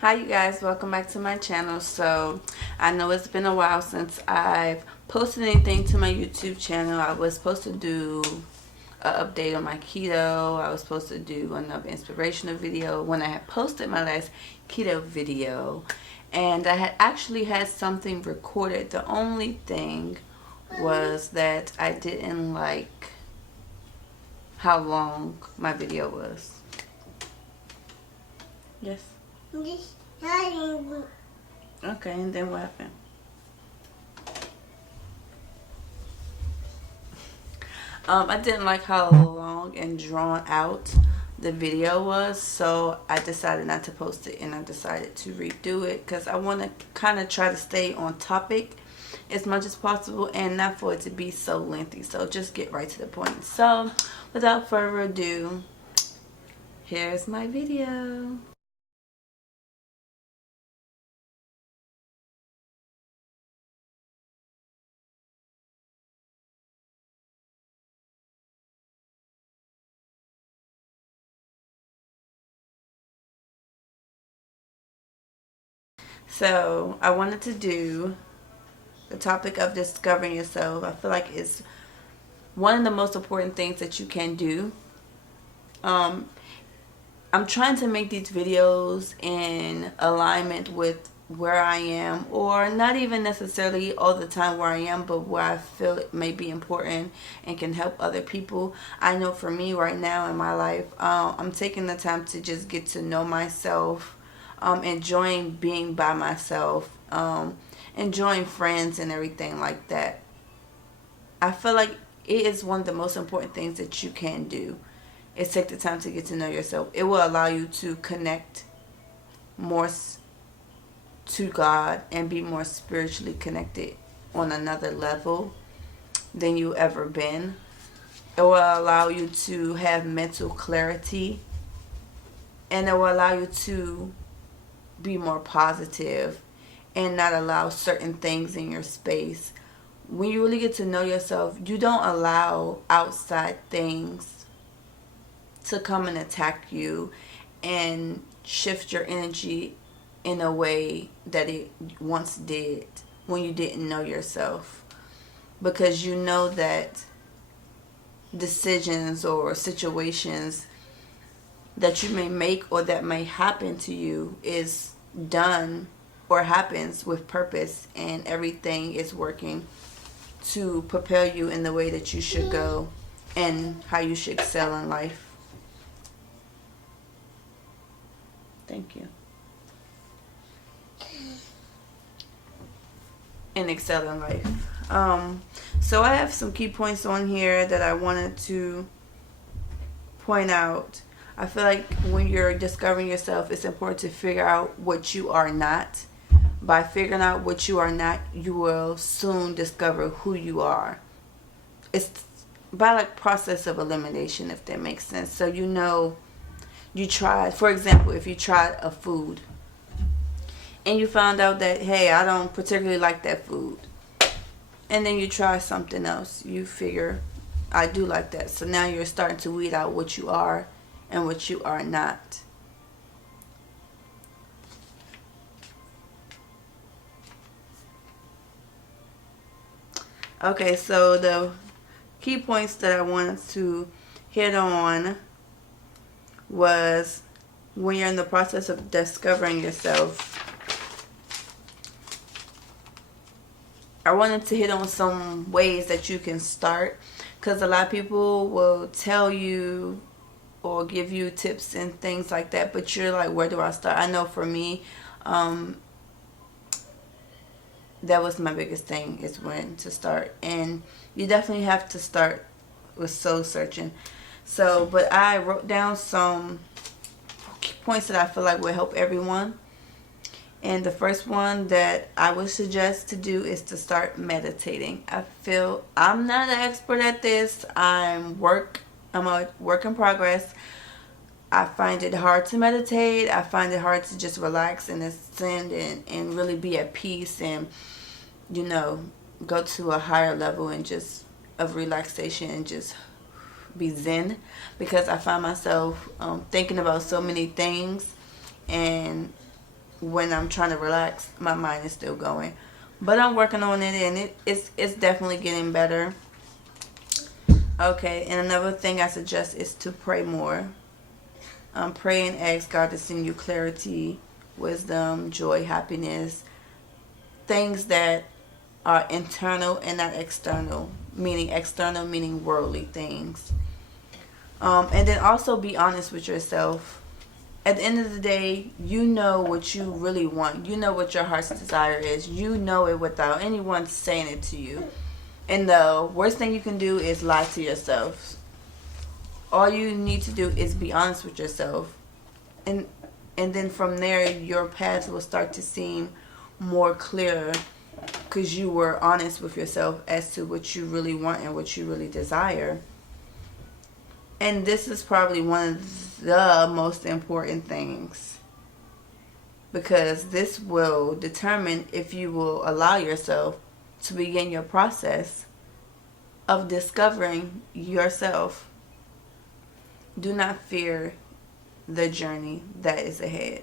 Hi you guys, welcome back to my channel. So I know it's been a while since I've posted anything to my YouTube channel. I was supposed to do an update on my keto. I was supposed to do another inspirational video when I had posted my last keto video, and I had actually had something recorded. The only thing was that I didn't like how long my video was. Yes. Okay, and then what happened? I didn't like how long and drawn out the video was, so I decided not to post it, and I decided to redo it because I want to kind of try to stay on topic as much as possible and not for it to be so lengthy. So just get right to the point. So without further ado, here's my video. So I wanted to do the topic of discovering yourself. I feel like it's one of the most important things that you can do. Um, I'm trying to make these videos in alignment with where I am, or not even necessarily all the time where I am, but where I feel it may be important and can help other people. I know for me right now in my life, I'm taking the time to just get to know myself, enjoying being by myself, enjoying friends and everything like that. I feel like it is one of the most important things that you can do is take the time to get to know yourself. It will allow you to connect more to God and be more spiritually connected on another level than you ever been. It will allow you to have mental clarity, and it will allow you to be more positive and not allow certain things in your space. When you really get to know yourself, you don't allow outside things to come and attack you and shift your energy in a way that it once did when you didn't know yourself, because you know that decisions or situations that you may make or that may happen to you is done or happens with purpose, and everything is working to propel you in the way that you should go and how you should excel in life. Thank you. And excel in life. So I have some key points on here that I wanted to point out. I feel like when you're discovering yourself, it's important to figure out what you are not. By figuring out what you are not, you will soon discover who you are. It's by like process of elimination, if that makes sense. So you know, you tried, for example, if you tried a food and you found out that, hey, I don't particularly like that food, and then you try something else, you figure, I do like that. So now you're starting to weed out what you are and what you are not. Okay, so the key points that I wanted to hit on was when you're in the process of discovering yourself, I wanted to hit on some ways that you can start, because a lot of people will tell you or give you tips and things like that, but you're like, where do I start? I know for me, that was my biggest thing, is when to start, and you definitely have to start with soul searching. So, but I wrote down some points that I feel like will help everyone. And the first one that I would suggest to do is to start meditating. I feel I'm not an expert at this. I'm a work in progress. I find it hard to meditate. I find it hard to just relax and ascend and really be at peace and, you know, go to a higher level and just of relaxation and just be zen, because I find myself thinking about so many things, and when I'm trying to relax, my mind is still going. But I'm working on it, and it's definitely getting better. Okay, and another thing I suggest is to pray more. Pray and ask God to send you clarity, wisdom, joy, happiness, things that are internal and not external, meaning external, meaning worldly things. And then also be honest with yourself. At the end of the day, you know what you really want. You know what your heart's desire is. You know it without anyone saying it to you. And the worst thing you can do is lie to yourself. All you need to do is be honest with yourself. And then from there, your path will start to seem more clear because you were honest with yourself as to what you really want and what you really desire. And this is probably one of the most important things, because this will determine if you will allow yourself to begin your process of discovering yourself. Do not fear the journey that is ahead.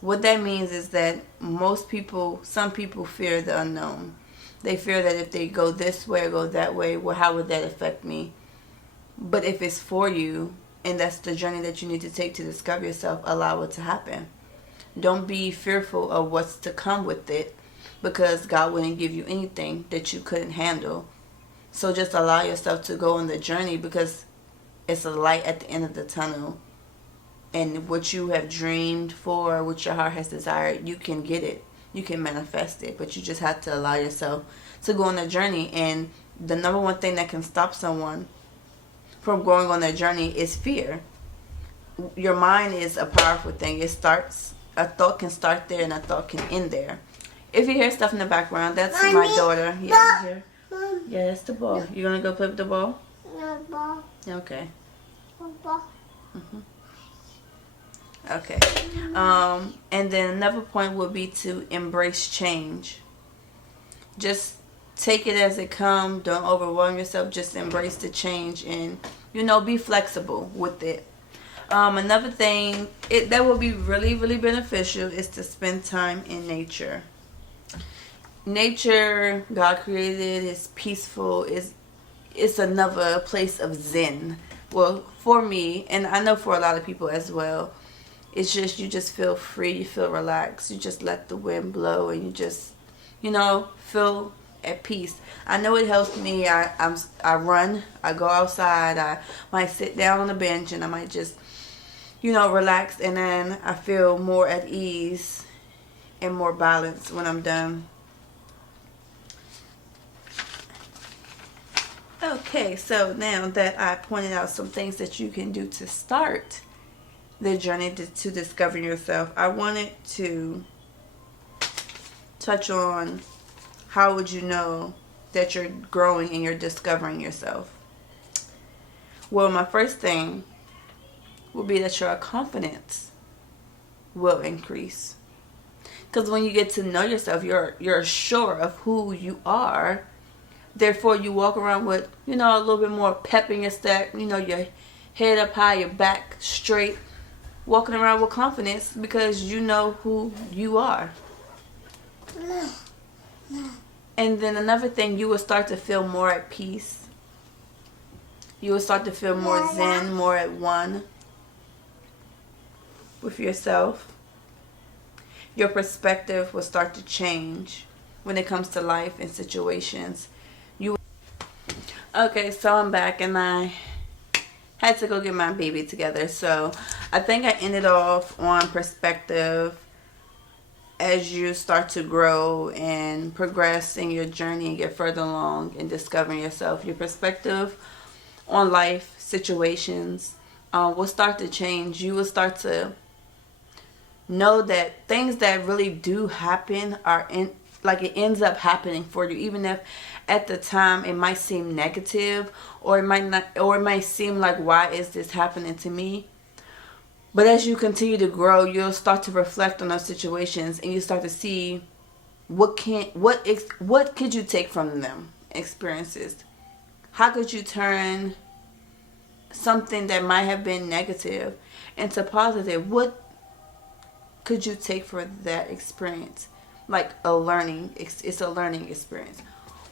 What that means is that some people fear the unknown. They fear that if they go this way or go that way, well, how would that affect me? But if it's for you, and that's the journey that you need to take to discover yourself, allow it to happen. Don't be fearful of what's to come with it, because God wouldn't give you anything that you couldn't handle. So just allow yourself to go on the journey, because it's a light at the end of the tunnel. And what you have dreamed for, what your heart has desired, you can get it. You can manifest it. But you just have to allow yourself to go on the journey. And the number one thing that can stop someone from going on their journey is fear. Your mind is a powerful thing. A thought can start there and a thought can end there. If you hear stuff in the background, that's my daughter. Yeah, you hear? Yeah, that's the ball. You gonna go play with the ball? No ball. Okay. Ball. Okay. And then another point would be to embrace change. Just take it as it comes. Don't overwhelm yourself. Just embrace the change and, be flexible with it. Another thing that will be really, really beneficial is to spend time in nature. Nature, God created, is peaceful. It's another place of zen. Well, for me, and I know for a lot of people as well, it's just, you just feel free, you feel relaxed, you just let the wind blow, and you just, feel at peace. I know it helps me. I run, I go outside, I might sit down on the bench, and I might just, relax, and then I feel more at ease and more balanced when I'm done. Okay, so now that I pointed out some things that you can do to start the journey to discovering yourself, I wanted to touch on how would you know that you're growing and you're discovering yourself. Well, my first thing would be that your confidence will increase. Because when you get to know yourself, you're sure of who you are. Therefore, you walk around with, a little bit more pep in your step, your head up high, your back straight, walking around with confidence because you know who you are. And then another thing, you will start to feel more at peace. You will start to feel more zen, more at one with yourself. Your perspective will start to change when it comes to life and situations. Okay, so I'm back and I had to go get my baby together. So I think I ended off on perspective. As you start to grow and progress in your journey and get further along in discovering yourself, your perspective on life situations will start to change. You will start to know that things that really do happen it ends up happening for you, even if at the time it might seem negative, or it might not, or it might seem like, why is this happening to me? But as you continue to grow, you'll start to reflect on those situations, and you start to see what could you take from them experiences. How could you turn something that might have been negative into positive? What could you take for that experience? Like a learning, it's a learning experience.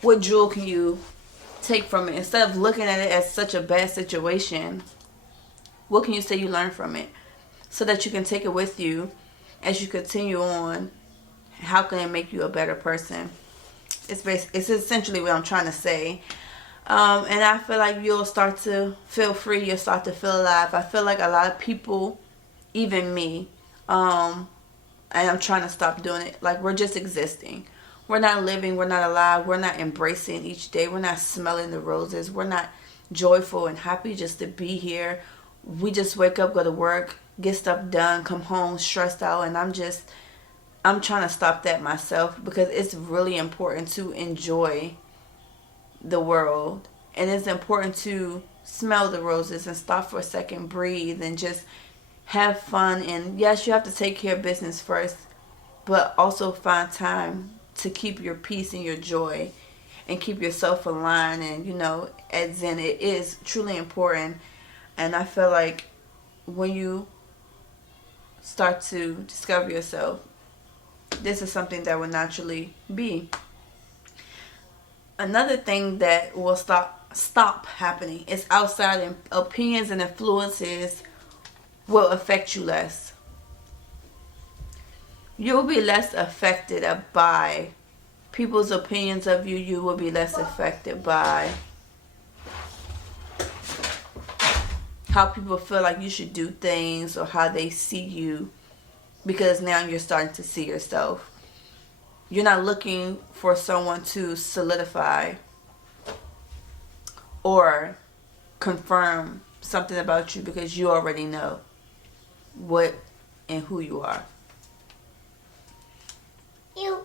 What jewel can you take from it? Instead of looking at it as such a bad situation, what can you say you learned from it? So that you can take it with you as you continue on. How can it make you a better person? It's essentially what I'm trying to say. And I feel like you'll start to feel free. You'll start to feel alive. I feel like a lot of people, even me, and I'm trying to stop doing it. Like, we're just existing. We're not living. We're not alive. We're not embracing each day. We're not smelling the roses. We're not joyful and happy just to be here. We just wake up, go to work, get stuff done, come home stressed out, and I'm trying to stop that myself, because it's really important to enjoy the world, and it's important to smell the roses and stop for a second, breathe, and just have fun. And yes, you have to take care of business first, but also find time to keep your peace and your joy and keep yourself aligned. And at Zen, it is truly important. And I feel like when you start to discover yourself, this is something that will naturally be. Another thing that will stop happening is outside opinions and influences will affect you less. You'll be less affected by people's opinions of you. You will be less affected by how people feel like you should do things or how they see you, because now you're starting to see yourself. You're not looking for someone to solidify or confirm something about you, because you already know what and who you are. You.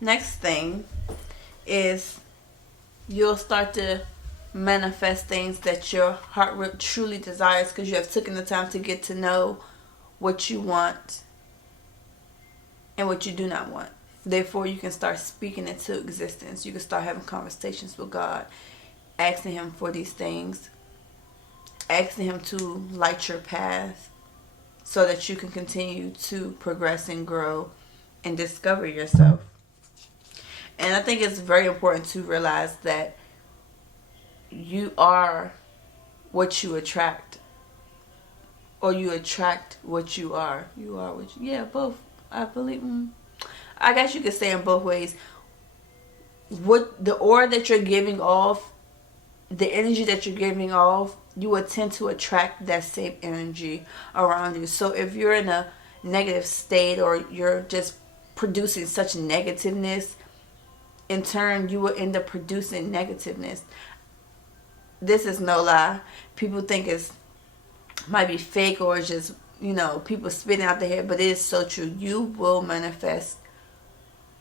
Next thing is you'll start to manifest things that your heart truly desires, because you have taken the time to get to know what you want and what you do not want. Therefore, you can start speaking into existence. You can start having conversations with God, asking Him for these things, asking Him to light your path so that you can continue to progress and grow and discover yourself. And I think it's very important to realize that you are what you attract, or you attract what you are. You are what you, yeah, both. I believe. I guess you could say in both ways. What the aura that you're giving off, the energy that you're giving off, you will tend to attract that same energy around you. So if you're in a negative state, or you're just producing such negativeness, in turn you will end up producing negativeness. This is no lie. People think it's might be fake, or it's just people spitting out their head, but it is so true. You will manifest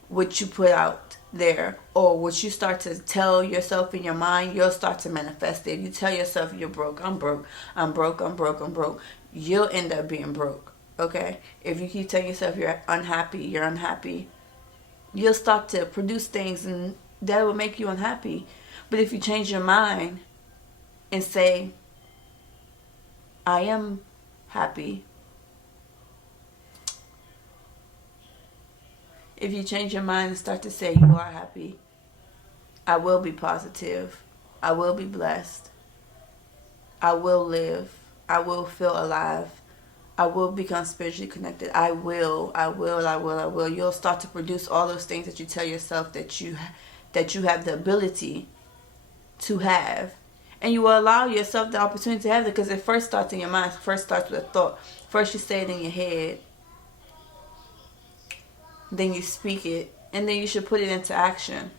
what you put out there, or what you start to tell yourself in your mind. You'll start to manifest it. You tell yourself you're broke. I'm broke. I'm broke. I'm broke. I'm broke. You'll end up being broke. Okay? If you keep telling yourself you're unhappy, you'll start to produce things, and that will make you unhappy. But if you change your mind and say, I am happy. If you change your mind and start to say you are happy, I will be positive, I will be blessed, I will live, I will feel alive, I will become spiritually connected, I will. You'll start to produce all those things that you tell yourself that you have the ability to have. And you will allow yourself the opportunity to have it, because it first starts in your mind. It first starts with a thought. First you say it in your head, then you speak it, and then you should put it into action.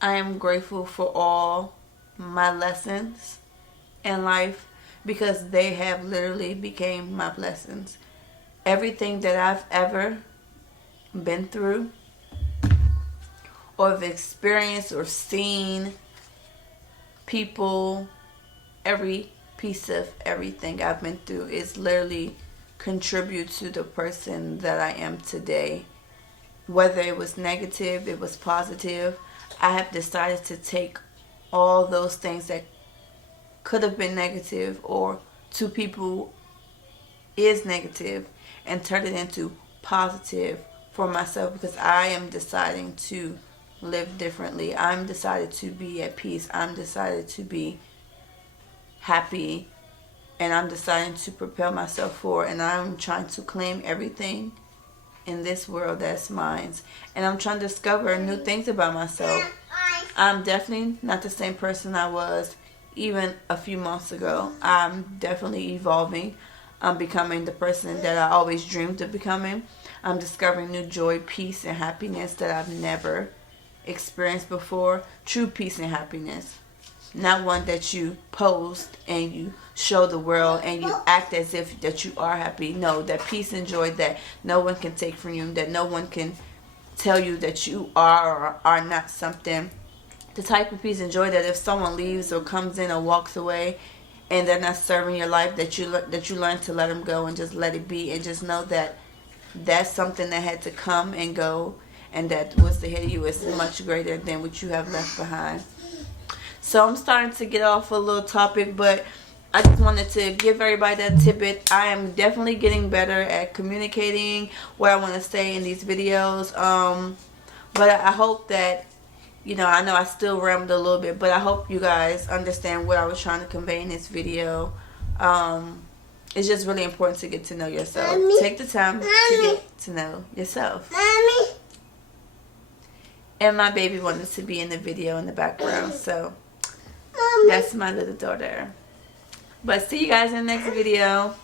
I am grateful for all my lessons in life, because they have literally became my blessings. Everything that I've ever been through, or have experienced or seen, people, every piece of everything I've been through is literally contribute to the person that I am today. Whether it was negative, it was positive, I have decided to take all those things that could have been negative or to people is negative and turn it into positive for myself, because I am deciding to live differently. I'm decided to be at peace. I'm decided to be happy, and I'm deciding to prepare myself for it. And I'm trying to claim everything in this world that's mine. And I'm trying to discover new things about myself. I'm definitely not the same person I was even a few months ago. I'm definitely evolving. I'm becoming the person that I always dreamed of becoming. I'm discovering new joy, peace, and happiness that I've never experienced before. True peace and happiness. Not one that you post and you show the world and you act as if that you are happy. No, that peace and joy that no one can take from you, that no one can tell you that you are or are not something. The type of peace and joy that if someone leaves or comes in or walks away and they're not serving your life, that you learn to let them go and just let it be, and just know that that's something that had to come and go, and that what's ahead of you is much greater than what you have left behind. So I'm starting to get off a little topic, but I just wanted to give everybody that tidbit. I am definitely getting better at communicating what I want to say in these videos. But I hope that, I know I still rambled a little bit, but I hope you guys understand what I was trying to convey in this video. It's just really important to get to know yourself. Mommy. Take the time Mommy. to get to know yourself. Mommy. And my baby wanted to be in the video in the background, so Mommy. that's my little daughter. But see you guys in the next video.